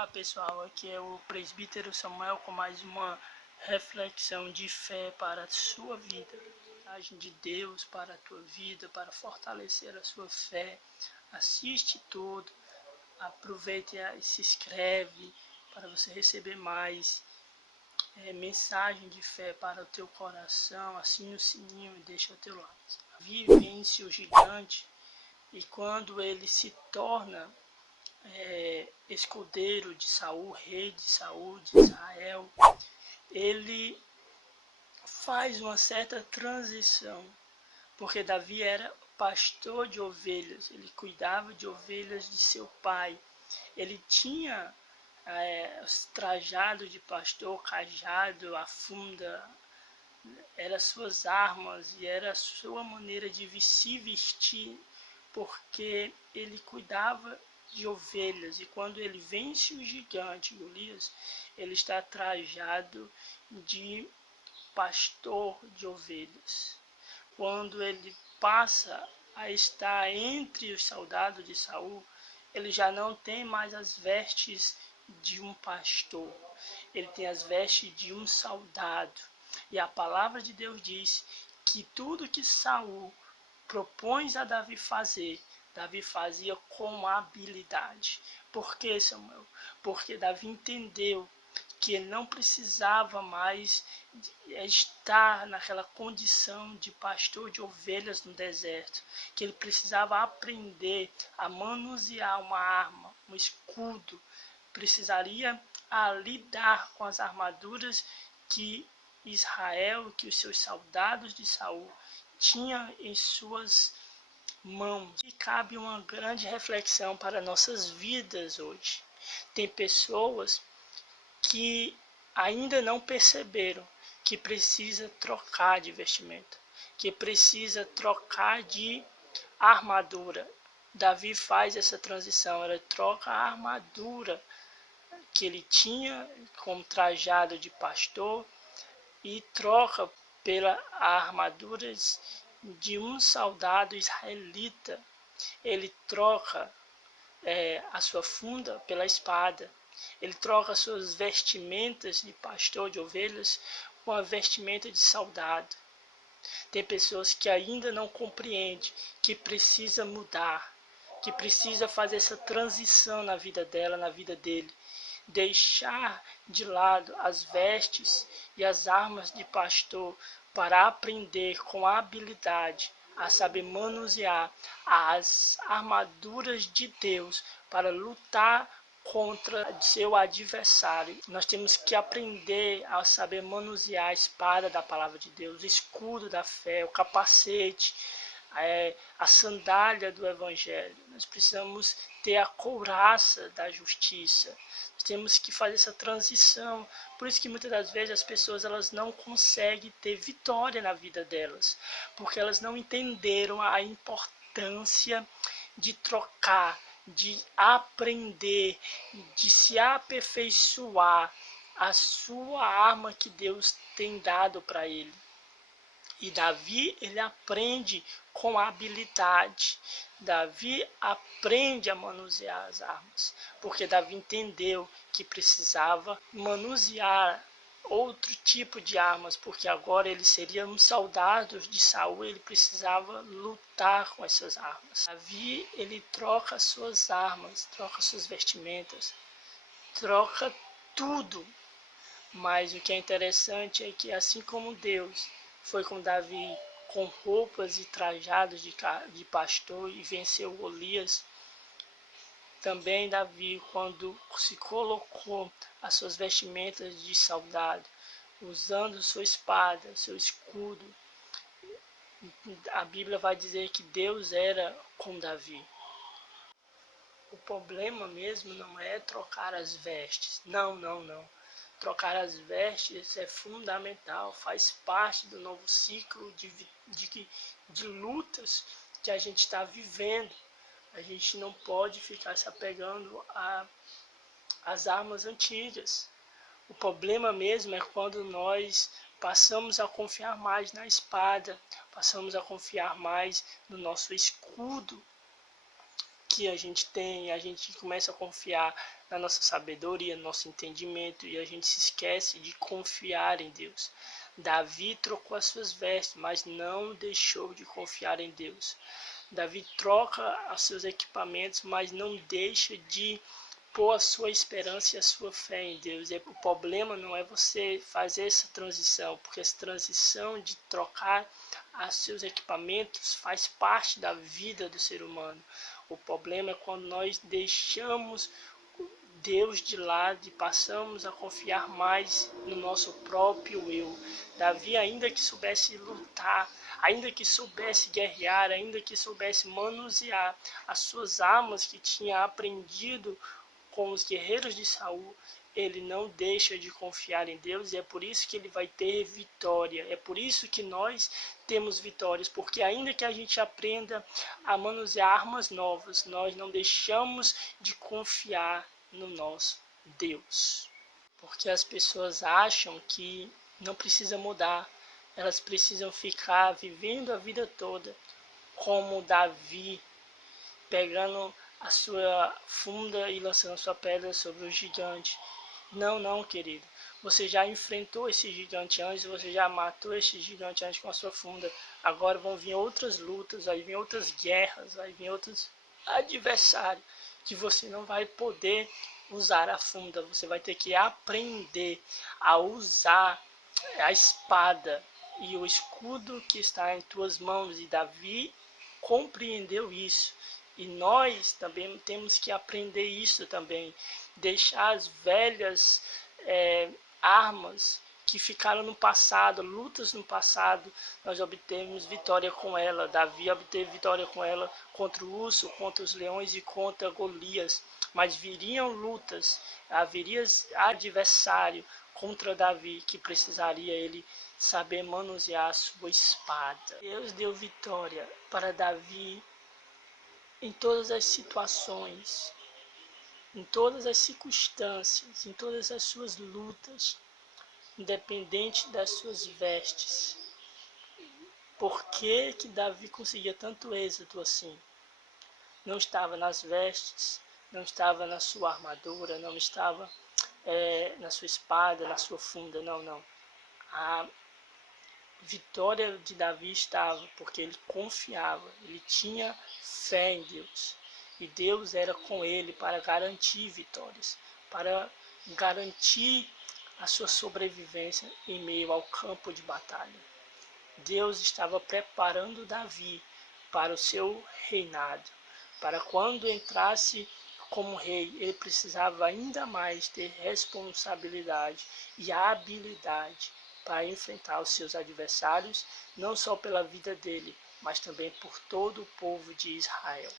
Olá pessoal, aqui é o presbítero Samuel com mais uma reflexão de fé para a sua vida. Mensagem de Deus para a tua vida, para fortalecer a sua fé. Assiste tudo, aproveite e se inscreve para você receber mais mensagem de fé para o teu coração. Assine o sininho e deixa o teu like. Davi vence o gigante e quando ele se torna escudeiro de Saul, rei de Saul, de Israel, ele faz uma certa transição, porque Davi era pastor de ovelhas, ele cuidava de ovelhas de seu pai, ele tinha trajado de pastor, cajado, a funda, eram suas armas e era a sua maneira de se vestir, porque ele cuidava de ovelhas, e quando ele vence o gigante Golias, ele está trajado de pastor de ovelhas. Quando ele passa a estar entre os soldados de Saul, ele já não tem mais as vestes de um pastor, ele tem as vestes de um soldado. E a palavra de Deus diz que tudo que Saul propõe a Davi fazer, Davi fazia com habilidade. Por que, Samuel? Porque Davi entendeu que ele não precisava mais estar naquela condição de pastor de ovelhas no deserto, que ele precisava aprender a manusear uma arma, um escudo, precisaria lidar com as armaduras que Israel, que os seus soldados de Saul tinham em suas mãos. E cabe uma grande reflexão para nossas vidas hoje. Tem pessoas que ainda não perceberam que precisa trocar de vestimenta, que precisa trocar de armadura. Davi faz essa transição, ele troca a armadura que ele tinha como trajado de pastor e troca pela armaduras de um soldado israelita. Ele troca a sua funda pela espada. Ele troca suas vestimentas de pastor de ovelhas com a vestimenta de soldado. Tem pessoas que ainda não compreendem que precisa mudar, que precisa fazer essa transição na vida dela, na vida dele. Deixar de lado as vestes e as armas de pastor para aprender com habilidade a saber manusear as armaduras de Deus para lutar contra seu adversário. Nós temos que aprender a saber manusear a espada da palavra de Deus, o escudo da fé, o capacete, a sandália do evangelho. Nós precisamos ter a couraça da justiça. Nós temos que fazer essa transição. Por isso que muitas das vezes as pessoas elas não conseguem ter vitória na vida delas, porque elas não entenderam a importância de trocar, de aprender, de se aperfeiçoar a sua arma que Deus tem dado para ele. E Davi, ele aprende com habilidade. Davi aprende a manusear as armas, porque Davi entendeu que precisava manusear outro tipo de armas, porque agora ele seria um soldado de Saul, ele precisava lutar com essas armas. Davi, ele troca suas armas, troca suas vestimentas, troca tudo. Mas o que é interessante é que assim como Deus foi com Davi com roupas e trajados de pastor e venceu Golias, também Davi, quando se colocou as suas vestimentas de soldado, usando sua espada, seu escudo, a Bíblia vai dizer que Deus era com Davi. O problema mesmo não é trocar as vestes, não. Trocar as vestes é fundamental, faz parte do novo ciclo de lutas que a gente está vivendo. A gente não pode ficar se apegando às armas antigas. O problema mesmo é quando nós passamos a confiar mais na espada, passamos a confiar mais no nosso escudo que a gente tem, a gente começa a confiar na nossa sabedoria, no nosso entendimento, e a gente se esquece de confiar em Deus. Davi trocou as suas vestes, mas não deixou de confiar em Deus. Davi troca os seus equipamentos, mas não deixa de pôr a sua esperança e a sua fé em Deus. E o problema não é você fazer essa transição, porque essa transição de trocar os seus equipamentos faz parte da vida do ser humano. O problema é quando nós deixamos Deus de lado e passamos a confiar mais no nosso próprio eu. Davi, ainda que soubesse lutar, ainda que soubesse guerrear, ainda que soubesse manusear as suas armas que tinha aprendido com os guerreiros de Saul, ele não deixa de confiar em Deus, e é por isso que ele vai ter vitória. É por isso que nós temos vitórias, porque ainda que a gente aprenda a manusear armas novas, nós não deixamos de confiar no nosso Deus. Porque as pessoas acham que não precisa mudar, elas precisam ficar vivendo a vida toda como Davi, pegando a sua funda e lançando sua pedra sobre o gigante. Não, não, querido. Você já enfrentou esse gigante antes, você já matou esse gigante antes com a sua funda. Agora vão vir outras lutas, aí vem outras guerras, aí vem outros adversários que você não vai poder usar a funda. Você vai ter que aprender a usar a espada e o escudo que está em tuas mãos. E Davi compreendeu isso. E nós também temos que aprender isso também. Deixar as velhas armas que ficaram no passado, lutas no passado, nós obtemos vitória com ela. Davi obteve vitória com ela contra o urso, contra os leões e contra Golias. Mas viriam lutas, haveria adversário contra Davi, que precisaria ele saber manusear a sua espada. Deus deu vitória para Davi em todas as situações, em todas as circunstâncias, em todas as suas lutas, independente das suas vestes. Por que que Davi conseguia tanto êxito assim? Não estava nas vestes, não estava na sua armadura, não estava na sua espada, na sua funda, não, não. A vitória de Davi estava porque ele confiava, ele tinha fé em Deus. E Deus era com ele para garantir vitórias, para garantir a sua sobrevivência em meio ao campo de batalha. Deus estava preparando Davi para o seu reinado, para quando entrasse como rei, ele precisava ainda mais ter responsabilidade e habilidade para enfrentar os seus adversários, não só pela vida dele, mas também por todo o povo de Israel.